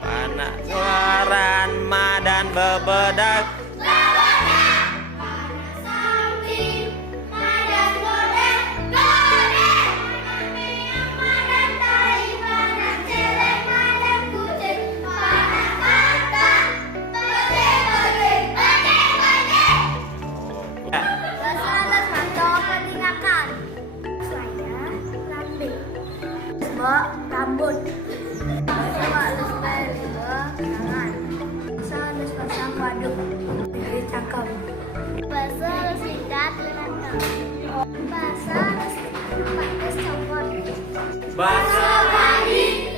Panak keluaran madan bebedak. Panak samping madan godek godek. Panak madan tai, panak celek madan kucing. Panak kata bede bede bede bede. Bahasa atas manco peningakan. Saya lambing. Mbak rambut. Halus balik tangan. Halus pasang waduk dari cakep. Bahasa halus lidat dengan bahasa halus pakai copot. Bahasa Bali.